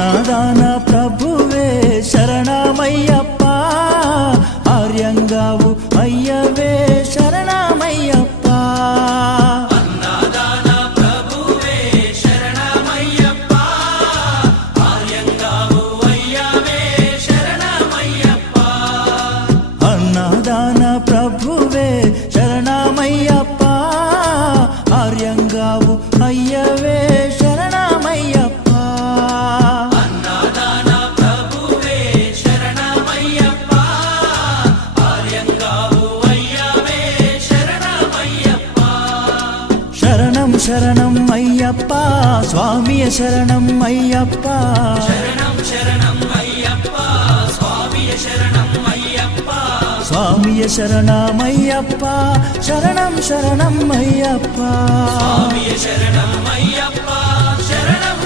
అన్నదాన ప్రభువే శరణమయ్యప్ప, ఆర్యంగావు అయ్యవే శరణమయ్యప్ప. అన్నదాన ప్రభువే శరణమయ్యప్ప, ఆర్యంగావు అయ్యవే శరణమయ్యప్ప. అన్నదాన ప్రభువే శరణమయ్యప్ప, ఆర్యంగావు అయ్యవే శరణమయ్యప్ప. అన్నదాన ప్రభువే శరణమయ్యప్ప, ఆర్యంగావు అయ్యవే శరణమయ్యప్ప. శరణం శరణం అయ్యప్ప, స్వామియ శరణం అయ్యప్ప. శరణం శరణం అయ్యప్ప, స్వామియ శరణం అయ్యప్ప. స్వామియ శరణమయ్యప్ప, శరణం శరణం అయ్యప్ప. స్వామియ శరణం అయ్యప్ప, శరణం